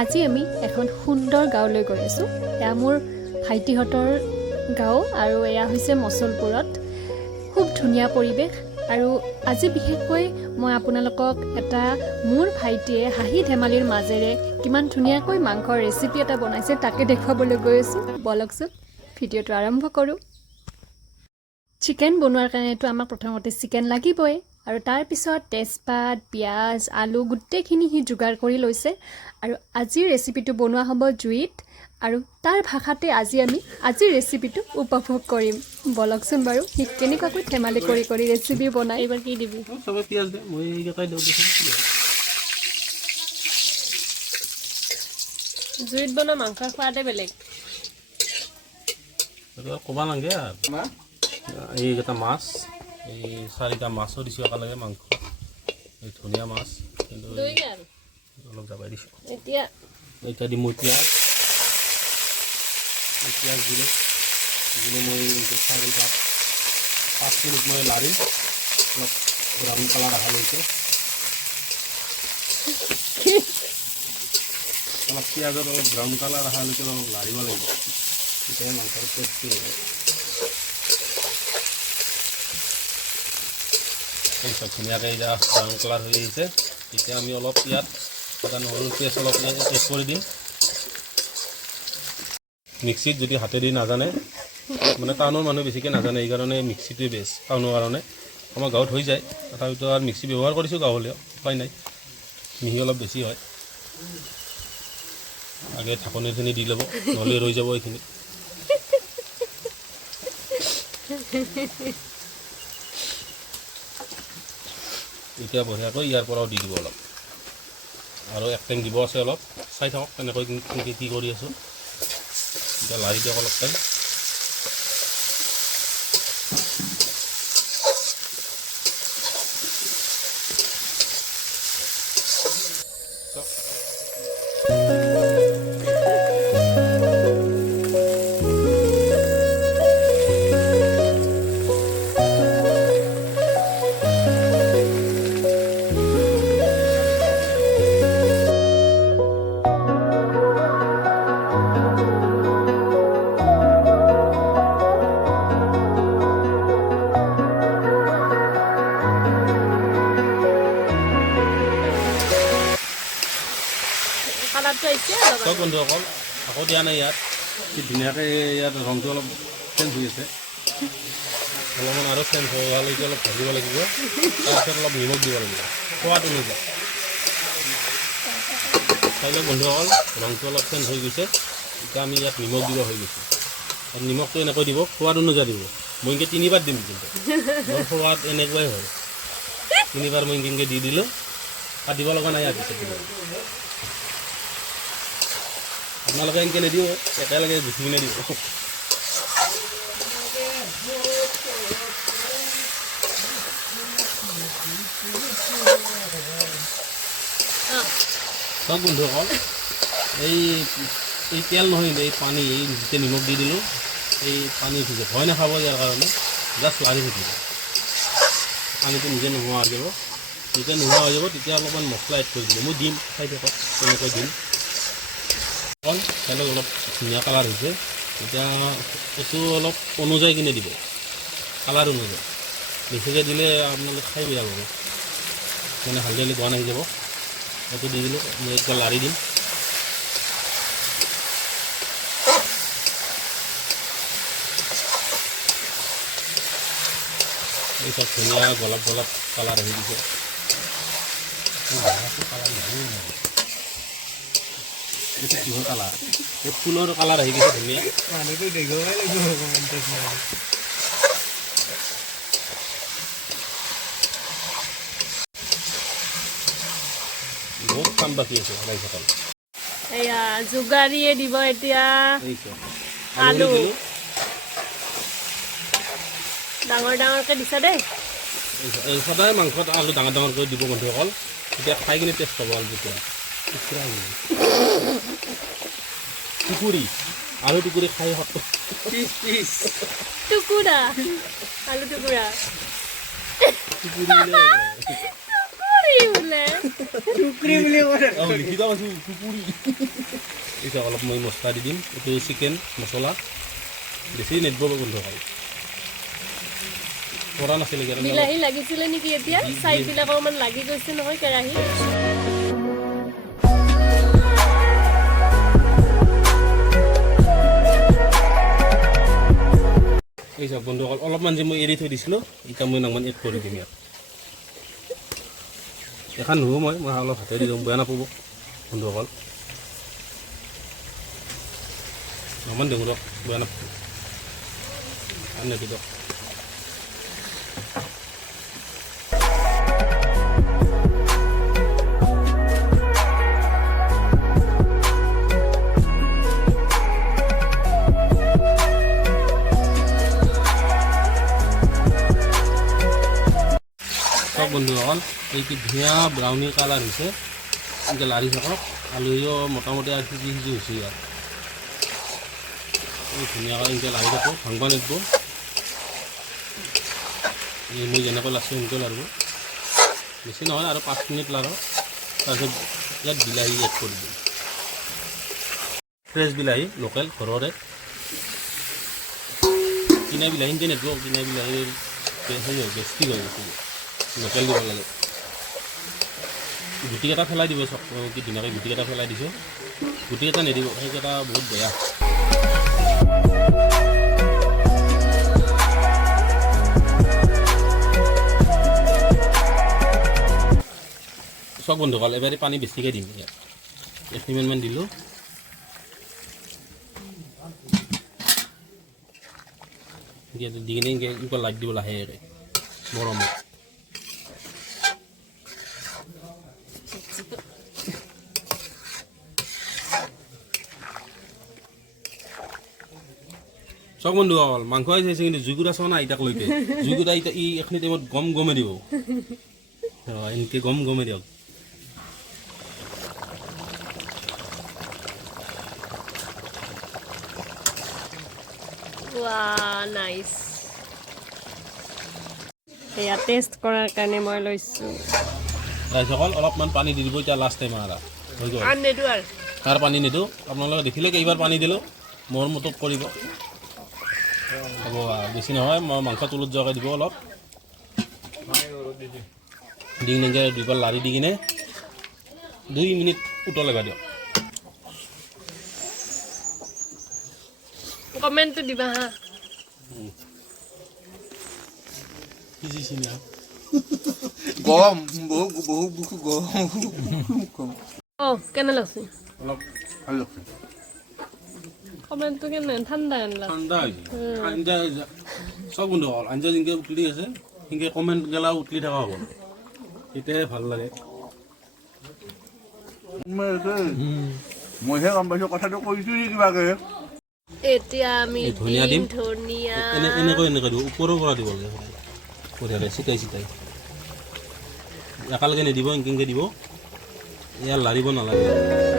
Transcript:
আজি আমি এখন সুন্দৰ গাঁৱলৈ গৈ আছোঁ। এয়া মোৰ ভাইটিহঁতৰ গাঁও আৰু এয়া হৈছে মচলপুৰত। খুব ধুনীয়া পৰিৱেশ আৰু আজি বিশেষকৈ মই আপোনালোকক এটা মোৰ ভাইটিয়ে হাঁহি ধেমালিৰ মাজেৰে কিমান ধুনীয়াকৈ মাংসৰ ৰেচিপি এটা বনাইছে তাকে দেখুৱাবলৈ গৈ আছোঁ। বলকচোন ভিডিঅ'টো আৰম্ভ কৰোঁ। চিকেন বনোৱাৰ কাৰণেতো আমাক প্ৰথমতে চিকেন লাগিবই আৰু তাৰপিছত তেজপাত, পিঁয়াজ, আলু গোটেইখিনি সি যোগাৰ কৰি লৈছে আৰু আজিৰ ৰেচিপিটো বনোৱা হ'ব জুইত আৰু তাৰ ভাষাতে আমি আজিৰ ৰেচিপিটো উপভোগ কৰিম। বলকচোন বাৰু সি কেনেকুৱাকৈ ধেমালি কৰি ৰেচিপি বনাই। এইবাৰ কি দিবি? চবে পিঁয়াজ দে, মই এইকেইটাই দিওঁ দেখোন। জুইত বনোৱা মাংসৰ সোৱাদে বেলেগ। ক'বা নালাগে আৰু এইকেইটা মাছ, এই 4টা মাছো দিছোঁ একেলগে মাংস, এই ধুনীয়া মাছ, কিন্তু অলপ জাবাই দিছোঁ। এতিয়া দিম মই পিঁয়াজ দিলে মই 4-5 মিনিট মই লাৰিম, অলপ ব্ৰাউন কালাৰ অহালৈকে। অলপ পিঁয়াজত অলপ ব্ৰাউন কালাৰ অহালৈকে অলপ লাৰিব লাগিব, তেতিয়াহে মাংসৰ টেষ্টটো হ'ব। চব ধুনীয়াকৈ এতিয়া ব্ৰাউন কালাৰ হৈ আহিছে। এতিয়া আমি অলপ ইয়াত আদা নহৰুৰ পেষ্ট অলপ এড কৰি দিম। মিক্সিত যদি হাতেদি নাজানে, মানে টাউনৰ মানুহ বেছিকৈ নাজানে, এইকাৰণে মিক্সিটোৱে বেষ্ট টাউনৰ কাৰণে। আমাৰ গাঁৱত হৈ যায়, তথাপিতো আৰু মিক্সি ব্যৱহাৰ কৰিছোঁ গাঁৱলীয়া, উপায় নাই, মিহি অলপ বেছি হয়। আগে ঢাকনিখিনি দি ল'ব, নহ'লে ৰৈ যাব এইখিনি। এতিয়া বঢ়িয়াকৈ ইয়াৰ পৰাও দি দিব অলপ, আৰু এক টাইম দিব আছে, অলপ চাই থাকক কেনেকৈ কি কৰি আছোঁ। এতিয়া লাৰি দিয়ক অলপ টাইম। চব বন্ধুসকল, আকৌ দিয়া নাই ইয়াত, কি ধুনীয়াকৈ ইয়াত ৰংটো অলপ চেঞ্জ হৈ আছে। অলপমান আৰু চেঞ্জ হোৱালৈকে অলপ ভাজিব লাগিব, তাৰপিছত অলপ নিমখ দিব লাগিব সোৱাদ অনুযায়ী। চাই লওক বন্ধুসকল, ৰংটো অলপ চেঞ্জ হৈ গৈছে। এতিয়া আমি ইয়াত নিমখ দিব হৈ গৈছে। আৰু নিমখটো এনেকৈ দিব, সোৱাদ অনুযায়ী দিব। মই এনেকৈ 3বাৰ দিম, কিন্তু মোৰ সোৱাদ এনেকুৱাই হয়। 3বাৰ মই এনেকৈ দি দিলোঁ, আৰু দিব লগা নাই। আৰু পিছত দিব আপোনালোকে এনেকৈ নিদিব, একেলগে গুঠি কিনে দিব। চব বন্ধুসকল, এই তেল নহয়, এই পানী, এই যেতিয়া নিমখ দি দিলোঁ, এই পানী উঠিছে, ভয় নাখাব ইয়াৰ কাৰণে, জাষ্ট লাৰি থাকিব। পানীটো নিজে নোহোৱা হৈ যাব। যেতিয়া নোহোৱা হৈ যাব তেতিয়া অলপমান মছলা এড কৰি দিলোঁ। মই দিম, চাই থাকক তেনেকৈ দিম। তেলত অলপ ধুনীয়া কালাৰ হৈছে। এতিয়া এইটো অলপ অনুযায়ী কিনে দিব, কালাৰ অনুযায়ী। বেছিকৈ দিলে আপোনালোকে খাই বেয়া পাব, মানে হালধি গোৱা নাহি যাব। এইটো দি দিলোঁ, মই এতিয়া লাৰি দিম। এই চব ধুনীয়া গোলাপ কালাৰ আহি দিছে। এইটো কিহৰ কালাৰ? এই ফুলৰ কালাৰ আহি গৈছে ধুনীয়া। বহুত কাম বাকী আছে ৰাইজসকল। এয়া যোগাৰীয়ে দিব এতিয়া আলু। ডাঙৰকৈ দিছা দেই। সদায় মাংসত আলু ডাঙৰকৈ দিব বন্ধুসকল, তেতিয়া খাই কিনে টেষ্ট পাব। আলুটো টুকুৰি, আলু টুকুৰি খাই টুকুৰা, আলু টুকুৰা। বোলে লিখি যাওঁ আছোঁ কুকুৰি এতিয়া অলপ মই মছলা দি দিম এইটো চিকেন মছলা বেছি নেদিব বন্ধু খাই কৰা নাছিলে বিলাহী লাগিছিলে নেকি এতিয়া চাইডবিলাক অকণমান লাগি গৈছে নহয় কেৰাহী এই চাওক বন্ধুসকল অলপমান যে মই এৰি থৈ দিছিলোঁ এতিয়া মই অলপমান এড কৰি দিম ইয়াত এখন নহ'ব মই অলপ হাতে দি দিম বেয়া নাপাব বন্ধুসকল অলপমান দিওঁ দিয়ক বেয়া নাপাব আৰু নেকি দিয়ক চব বন্ধুসকল এই কি ধুনীয়া ব্ৰাউনি কালাৰ হৈছে এনেকৈ লাৰি থাকক আলহীও মোটামুটি আৰু সিজি হৈছে ইয়াত এই ধুনীয়াকৈ এনেকৈ লাৰি থাকোঁ ভাংব নিদিব এই মই যেনেকৈ লাৰিছোঁ এনেকৈ লাৰিব বেছি নহয় আৰু 5 মিনিট লাৰক তাৰপিছত ইয়াত বিলাহী এড কৰি দিম ফ্ৰেছ বিলাহী লোকেল ঘৰৰে কিনা বিলাহী এনেকৈ নিদিব কিনা বিলাহীৰ গেষ্টিক হয় বেছি লোকেল দিব লাগে গুটিকেইটা পেলাই দিব চব কি ধুনীয়াকৈ গুটিকেইটা পেলাই দিছোঁ গুটিকেইটা নিদিব সেইকেইটা বহুত বেয়া চব বন্ধুসকল এবাৰে পানী বেছিকৈ দিম ইয়াত 1 মিনিটমান দিলোঁ দি কিনে এনেকৈ লাইট দিব লাহেকৈ গৰমত চব বন্ধুসকল মাংস আহিছে কিন্তু জুইকুৰা চোৱা নাই ইতাকলৈকে জুইকুৰা এতিয়া ই এইখিনি টাইমত গমে দিব এনেকৈ গমে দিয়ক নাইচ এয়া টেষ্ট কৰাৰ কাৰণে মই লৈছোঁ ৰাইজসকল অলপমান পানী দি দিব এতিয়া লাষ্ট টাইম আৰু হৈ গ'ল আৰু নিদিওঁ আৰু তাৰ পানী নিদিওঁ আপোনালোকে দেখিলে কেইবাৰ পানী দিলোঁ মোৰ মতক কৰিব হ'ব বেছি নহয় মই মাংস তলত যোৱাকৈ দিব অলপ দি এনেকৈ দুইবাৰ লাৰি দি কিনে 2 মিনিট উতলাবা দিয়ক কমেণ্টটো দিবা হা গৰম বহুত গৰম কেনে লাগছে অলপ ভাল লাগছে কমেণ্টটো কেনে ঠাণ্ডা আনলা ঠাণ্ডা হৈছে আঞ্জা চব বন্ধু হ'ল আঞ্জা যেনেকৈ উতলি আছে সেনেকৈ কমেণ্ট গেলা উতলি থকা হ'ব তেতিয়াহে ভাল লাগে মইহে গম পাইছোঁ কথাটো কৈছোঁ কিবাকে এতিয়া আমি ধনিয়া দিম ধনিয়া এনেকৈ দিব ওপৰৰ পৰা দিব লাগে বঢ়িয়াকৈ চিটাই একেলগে নিদিব এনেকৈ দিব ইয়াৰ লাৰিব নালাগে